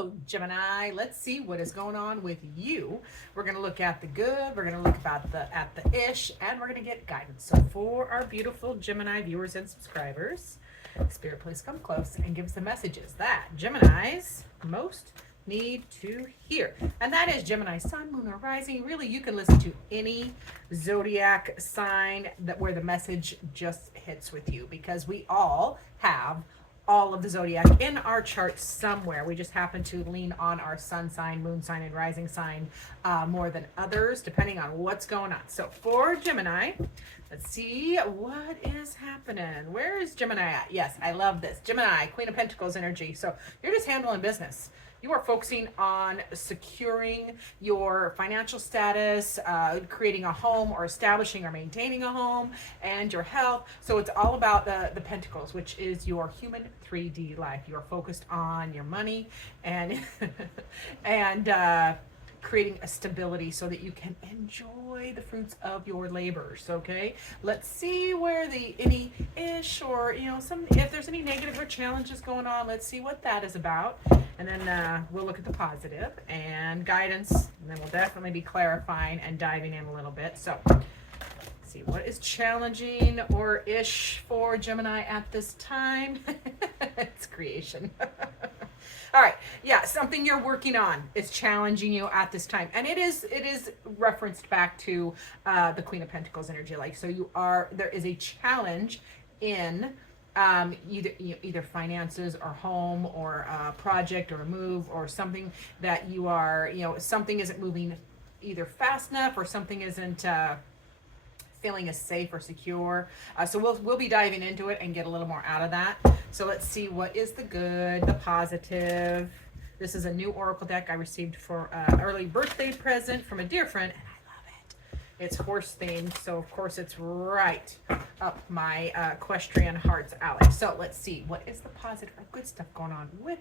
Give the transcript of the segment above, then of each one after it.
Hello, Gemini. Let's see what is going on with you. We're going to look at the good, we're going to look about at the ish, and we're going to get guidance. So for our beautiful Gemini viewers and subscribers, Spirit, please come close and give us the messages that Geminis most need to hear. And that is Gemini, Sun, Moon, or Rising. Really, you can listen to any zodiac sign where the message just hits with you, because we all have all of the zodiac in our chart somewhere. We just happen to lean on our sun sign, moon sign, and rising sign more than others, depending on what's going on. So for Gemini, let's see what is happening. Where is Gemini at? Yes, I love this. Gemini, Queen of Pentacles energy. So you're just handling business. You are focusing on securing your financial status, creating a home, or establishing or maintaining a home, and your health. So it's all about the pentacles, which is your human 3D life. You are focused on your money and and creating a stability so that you can enjoy the fruits of your labors. Okay, let's see where any ish or if there's any negative or challenges going on. Let's see what that is about, and then we'll look at the positive and guidance, and then we'll definitely be clarifying and diving in a little bit. So let's see what is challenging or ish for Gemini at this time. It's creation. All right, yeah, something you're working on is challenging you at this time, and it is referenced back to the Queen of Pentacles energy. Like, so there is a challenge in either finances or home or a project or a move or something that you are, something isn't moving either fast enough, or something isn't feeling as safe or secure. So we'll be diving into it and get a little more out of that. So let's see what is the good, the positive. This is a new Oracle deck I received for early birthday present from a dear friend, and I love it. It's horse themed, so of course it's right up my equestrian heart's alley. So let's see what is the positive or good stuff going on with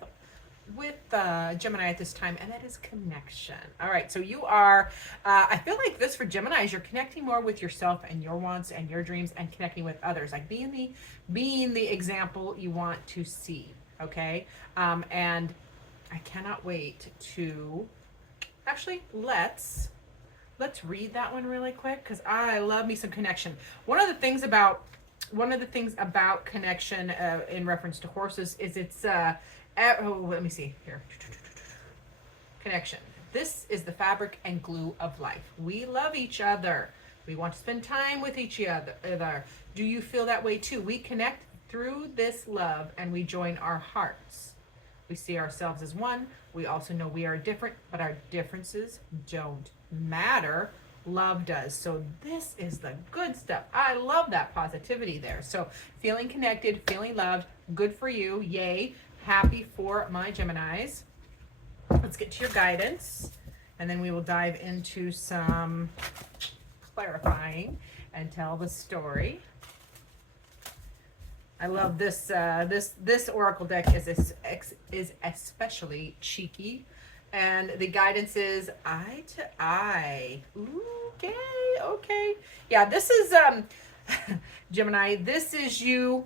Gemini at this time, and that is connection. All right, so you are, I feel like this for Gemini is you're connecting more with yourself and your wants and your dreams, and connecting with others, like being the example you want to see. Okay, and I cannot wait to actually let's read that one really quick, because I love me some connection. One of the things about connection in reference to horses is it's let me see here. Connection. This is the fabric and glue of life. We love each other. We want to spend time with each other. Do you feel that way too? We connect through this love, and we join our hearts. We see ourselves as one. We also know we are different, but our differences don't matter. Love does. So this is the good stuff. I love that positivity there. So feeling connected, feeling loved, good for you. Yay. Happy for my Geminis. Let's get to your guidance, and then we will dive into some clarifying and tell the story. I love this. This Oracle deck is especially cheeky, and the guidance is eye to eye. Ooh, okay. Yeah, this is Gemini. This is you.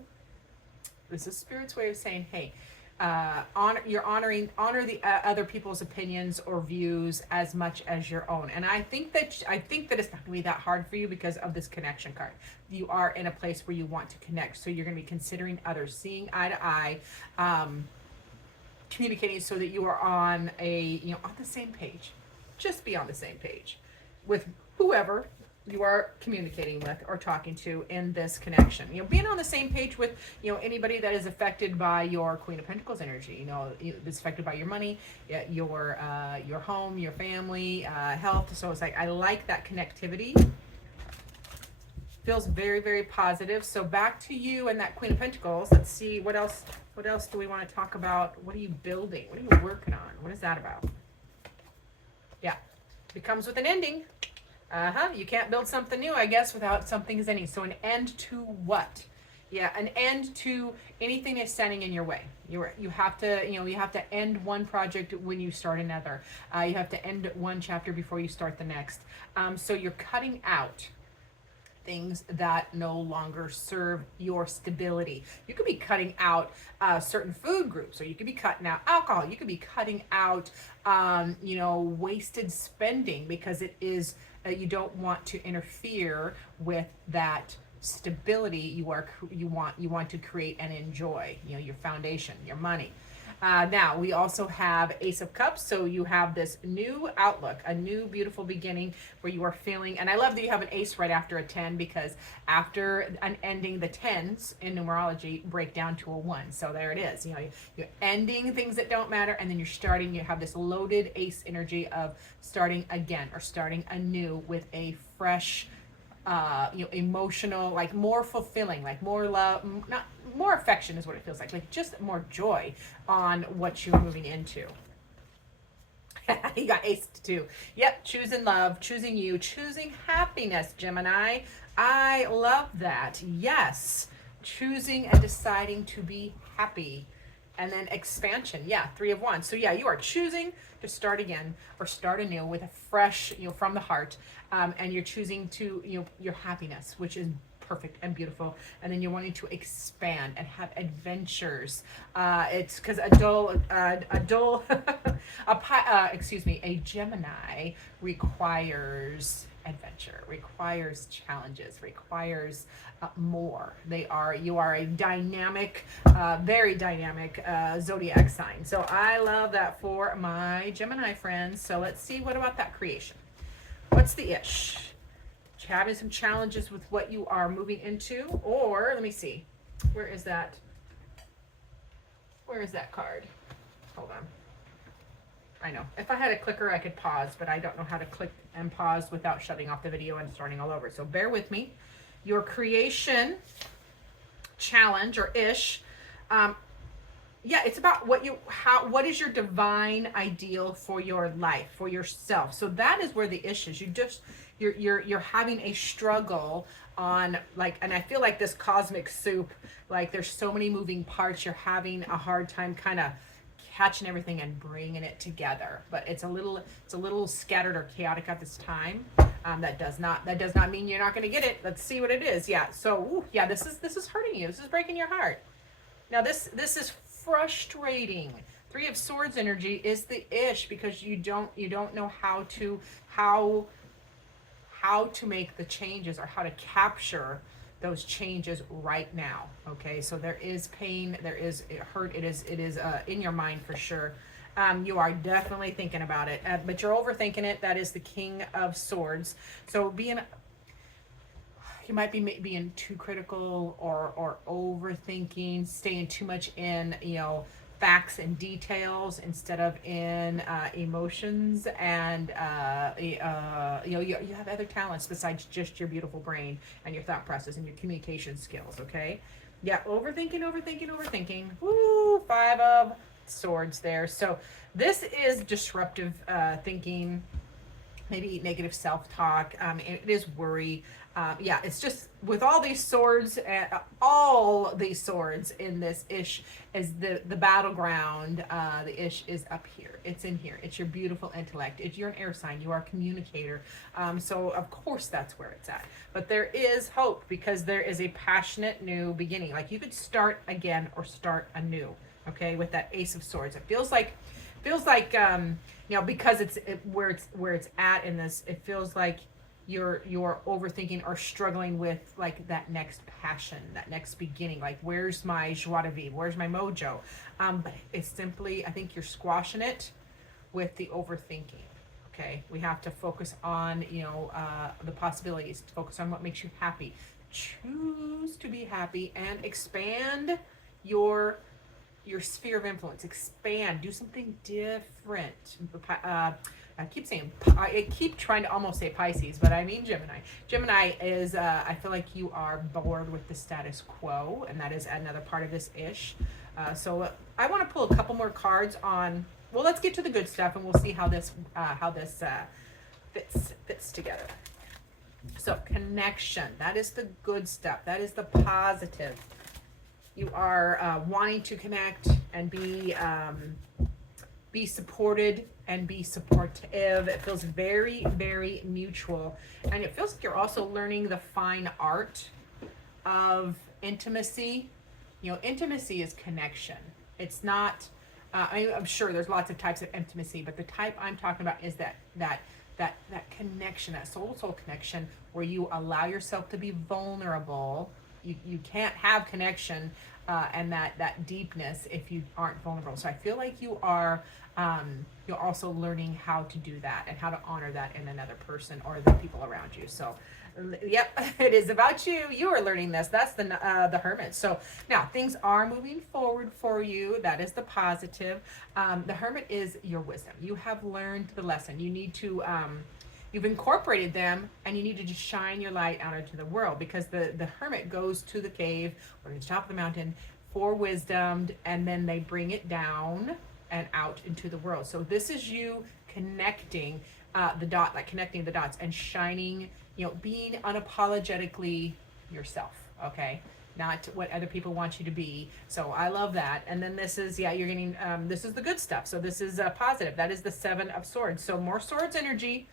This is Spirit's way of saying, hey, honor the other people's opinions or views as much as your own. And I think that it's not going to be that hard for you because of this connection card. You are in a place where you want to connect, so you're going to be considering others, seeing eye to eye, communicating so that you are on on the same page. Just be on the same page with whoever you are communicating with or talking to in this connection. Being on the same page with anybody that is affected by your Queen of Pentacles energy. It's affected by your money, your home, your family, health. So it's like, I like that connectivity. Feels very, very positive. So back to you and that Queen of Pentacles. Let's see what else do we want to talk about. What are you building? What are you working on? What is that about? Yeah, it comes with an ending. You can't build something new, I guess, without something is ending. So an end to what? Yeah, an end to anything that's standing in your way. You have to end one project when you start another. You have to end one chapter before you start the next. So you're cutting out things that no longer serve your stability. You could be cutting out certain food groups, or you could be cutting out alcohol. You could be cutting out, wasted spending, because it is you don't want to interfere with that stability you want to create and enjoy. Your foundation, your money. Now, we also have Ace of Cups. So you have this new outlook, a new beautiful beginning where you are feeling, and I love that you have an ace right after a 10, because after an ending, the 10s in numerology break down to a 1. So there it is. You're ending things that don't matter, and then you're starting, you have this loaded ace energy of starting again or starting anew with a fresh, emotional, like more fulfilling, like more love, not more affection is what it feels like just more joy on what you're moving into. You got ace too. Yep, choosing love, choosing you, choosing happiness, Gemini. I love that. Yes, choosing and deciding to be happy. And then expansion, yeah, 3 of Wands. So yeah, you are choosing to start again or start anew with a fresh, from the heart, and you're choosing to, your happiness, which is perfect and beautiful. And then you're wanting to expand and have adventures. It's because a Gemini requires adventure, requires challenges, requires more. You are a dynamic, very dynamic zodiac sign. So I love that for my Gemini friends. So let's see, what about that creation? What's the ish? Having some challenges with what you are moving into, or let me see, where is that card? Hold on. I know if I had a clicker I could pause, but I don't know how to click and pause without shutting off the video and starting all over. So bear with me. Your creation challenge or ish, it's about what is your divine ideal for your life, for yourself. So that is where the ish is. You're having a struggle on, and I feel like this cosmic soup, there's so many moving parts. You're having a hard time kind of catching everything and bringing it together, but it's a little scattered or chaotic at this time. That does not mean you're not going to get it. Let's see what it is. Yeah. So this is hurting you. This is breaking your heart. Now this is frustrating. 3 of Swords energy is the ish, because you don't know how to make the changes or how to capture those changes right now. Okay, so there is pain, there is hurt, it is in your mind for sure. You are definitely thinking about it, but you're overthinking it. That is the King of Swords. So you might be being too critical or overthinking, staying too much in facts and details instead of in emotions, and you have other talents besides just your beautiful brain and your thought process and your communication skills. Okay, overthinking. Woo, 5 of Swords there. So this is disruptive thinking, maybe negative self-talk. It is worry. It's just with all these swords in this ish is the battleground. The ish is up here. It's in here. It's your beautiful intellect. You're an air sign. You are a communicator. So of course that's where it's at. But there is hope, because there is a passionate new beginning. Like you could start again or start anew. Okay, with that Ace of Swords, it feels like because it's where it's at in this, it feels like you're overthinking or struggling with that next passion, that next beginning. Where's my joie de vivre? Where's my mojo? But it's simply, I think you're squashing it with the overthinking. Okay, we have to focus on the possibilities. Focus on what makes you happy. Choose to be happy and expand your sphere of influence. Expand, do something different. I keep trying to almost say Pisces, but I mean Gemini. Gemini is, I feel like you are bored with the status quo, and that is another part of this ish. So I want to pull a couple more cards on, well, let's get to the good stuff, and we'll see how this fits together. So connection, that is the good stuff. That is the positive. You are wanting to connect and be be supported and be supportive. It feels very, very mutual. And it feels like you're also learning the fine art of intimacy. You know, intimacy is connection. It's not, I'm sure there's lots of types of intimacy, but the type I'm talking about is that connection, that soul-to-soul connection where you allow yourself to be vulnerable. You can't have connection and that deepness if you aren't vulnerable. So I feel like you're also learning how to do that and how to honor that in another person or the people around you. So yep, it is about you. You are learning this. That's the Hermit. So now things are moving forward for you. That is the positive. The Hermit is your wisdom. You have learned the lesson. You need to you've incorporated them, and you need to just shine your light out into the world, because the Hermit goes to the cave or to the top of the mountain for wisdom, and then they bring it down and out into the world. So this is you connecting connecting the dots and shining, you know, being unapologetically yourself, okay? Not what other people want you to be. So I love that. And then this is, you're getting, this is the good stuff. So this is positive. That is the Seven of Swords. So more swords energy.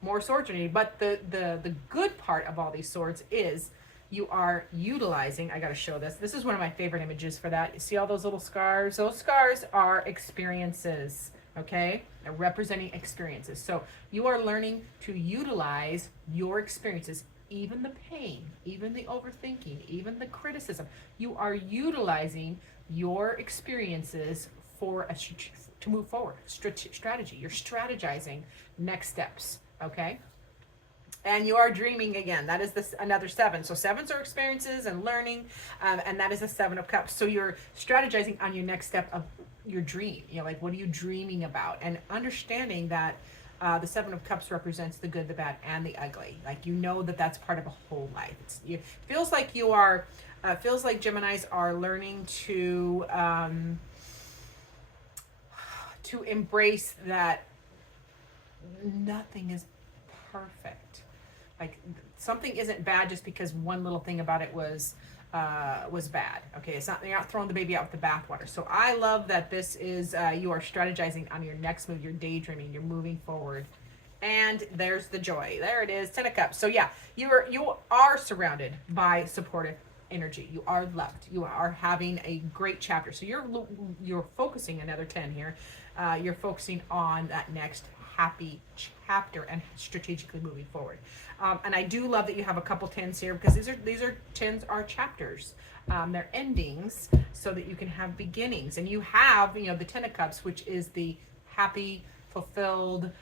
But the good part of all these swords is you are utilizing, I got to show this. This is one of my favorite images for that. You see all those little scars? Those scars are experiences, okay? They're representing experiences. So you are learning to utilize your experiences, even the pain, even the overthinking, even the criticism. You are utilizing your experiences to move forward. Strategy. You're strategizing next steps. Okay, and you are dreaming again. That is another seven. So sevens are experiences and learning, and that is a Seven of Cups. So you're strategizing on your next step of your dream. You know, like, what are you dreaming about? And understanding that the Seven of Cups represents the good, the bad, and the ugly. Like, you know that's part of a whole life. It feels like you are. Feels like Geminis are learning to embrace that nothing is perfect. Like, something isn't bad just because one little thing about it was bad. Okay, it's not, you're not throwing the baby out with the bathwater. So I love that this is you are strategizing on your next move. You're daydreaming. You're moving forward. And there's the joy. There it is, 10 of Cups. So yeah, you are surrounded by supportive energy. You are loved. You are having a great chapter. So you're focusing, another 10 here. You're focusing on that next happy chapter and strategically moving forward. And I do love that you have a couple 10s here, because these are 10s are chapters. They're endings so that you can have beginnings. And you have, you know, the 10 of Cups, which is the happy, fulfilled,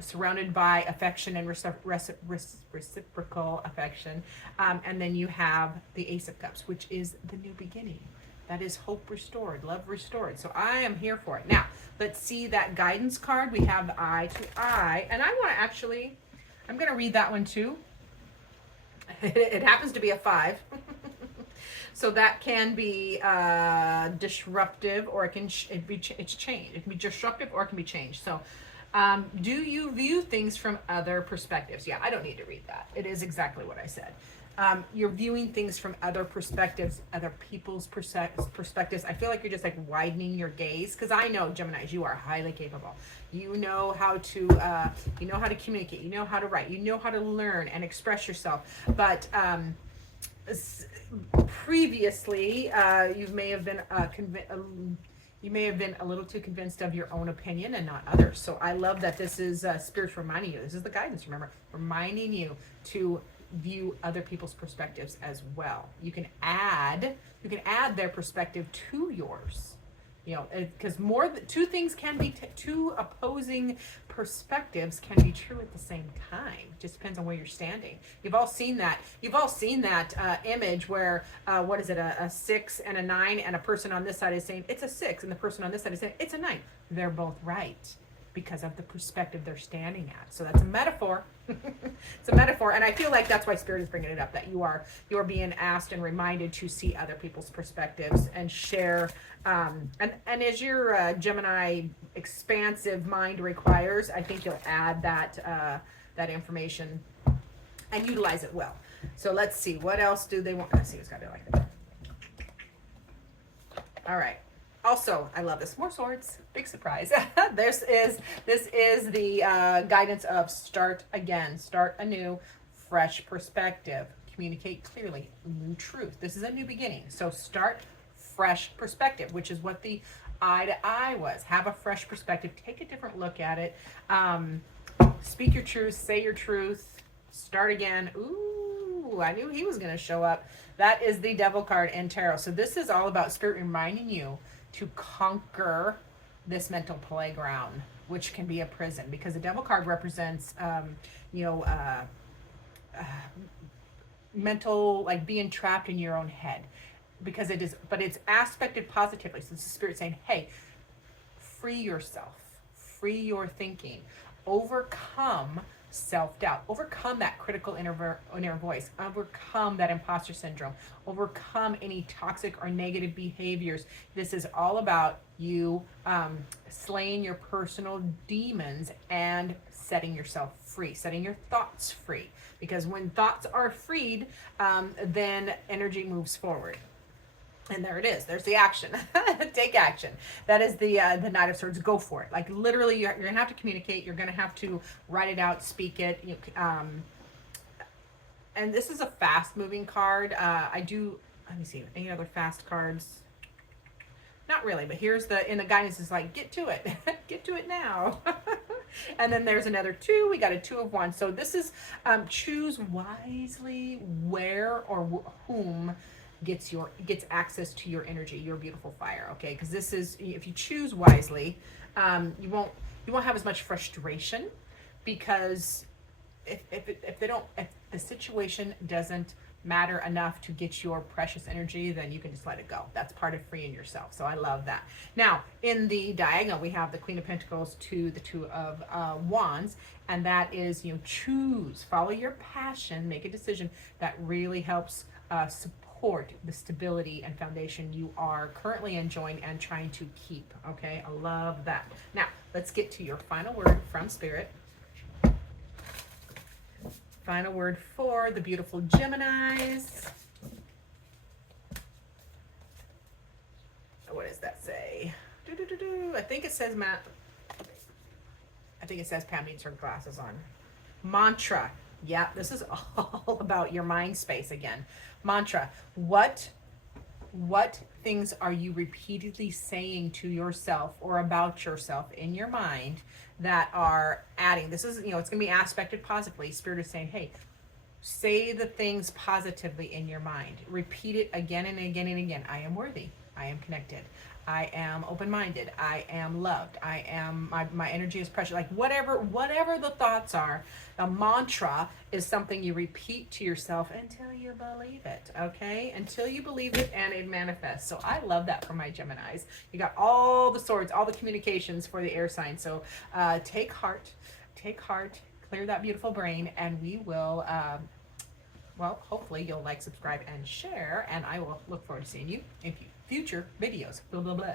surrounded by affection and reciprocal affection. And then you have the Ace of Cups, which is the new beginning. That is hope restored, love restored. So I am here for it. Now, let's see that guidance card. We have the Eye to Eye. And I want to actually, I'm going to read that one too. It happens to be a 5. So that can be disruptive, or it's changed. It can be disruptive, or it can be changed. So do you view things from other perspectives? Yeah, I don't need to read that. It is exactly what I said. You're viewing things from other perspectives, other people's perspectives. I feel like you're just like widening your gaze, because I know, Geminis, you are highly capable. You know how to communicate. You know how to write. You know how to learn and express yourself. But previously, you may have been a little too convinced of your own opinion and not others. So I love that this is Spirit's reminding you. This is the guidance, remember, reminding you to view other people's perspectives as well. You can add their perspective to yours. You know, because two opposing perspectives can be true at the same time. Just depends on where you're standing. You've all seen that image where what is it, a 6 and a 9, and a person on this side is saying it's a 6, and the person on this side is saying it's a 9. They're both right because of the perspective they're standing at. So that's a metaphor. It's a metaphor, and I feel like that's why Spirit is bringing it up, that you are being asked and reminded to see other people's perspectives and share. And as your Gemini expansive mind requires, I think you'll add that information and utilize it well. So let's see, what else do they want? Let's see, it's got to be like that. All right. Also, I love this. More swords. Big surprise. This is the guidance of start again, start anew, fresh perspective, communicate clearly, new truth. This is a new beginning. So start fresh perspective, which is what the eye to eye was. Have a fresh perspective. Take a different look at it. Speak your truth. Say your truth. Start again. Ooh, I knew he was going to show up. That is the Devil card in tarot. So this is all about Spirit reminding you to conquer this mental playground, which can be a prison, because the Devil card represents, mental, like being trapped in your own head, because it is, but it's aspected positively. So it's the Spirit saying, hey, free yourself, free your thinking, overcome self-doubt, overcome that critical inner voice, overcome that imposter syndrome, overcome any toxic or negative behaviors. This is all about you slaying your personal demons and setting yourself free, setting your thoughts free, because when thoughts are freed, then energy moves forward. And there it is. There's the action. Take action. That is the Knight of Swords. Go for it. Like literally, you're gonna have to communicate. You're gonna have to write it out, speak it. And this is a fast-moving card. Let me see. Any other fast cards? Not really. But here's in the guidance is like, get to it. Get to it now. And then there's another 2. We got a 2 of Wands. So this is choose wisely where or whom gets access to your energy, your beautiful fire. Okay, because this is, if you choose wisely, you won't have as much frustration, because if the situation doesn't matter enough to get your precious energy, then you can just let it go. That's part of freeing yourself. So I love that. Now in the diagonal, we have the Queen of Pentacles to the 2 of Wands, and that is, choose, follow your passion, make a decision that really helps support the stability and foundation you are currently enjoying and trying to keep. Okay, I love that. Now let's get to your final word from Spirit. Final word for the beautiful Geminis. What does that say? I think it says Pam needs her glasses on. Mantra. Yeah, this is all about your mind space again. Mantra. What things are you repeatedly saying to yourself or about yourself in your mind that are adding? This is, it's going to be aspected positively. Spirit is saying, hey, say the things positively in your mind. Repeat it again and again and again. I am worthy. I am connected. I am open-minded. I am loved. I am, my energy is precious. Like whatever the thoughts are, a mantra is something you repeat to yourself until you believe it, okay? Until you believe it and it manifests. So I love that for my Geminis. You got all the swords, all the communications for the air sign. So take heart, clear that beautiful brain, and we will, hopefully you'll like, subscribe, and share, and I will look forward to seeing you in future videos. Blah, blah, blah.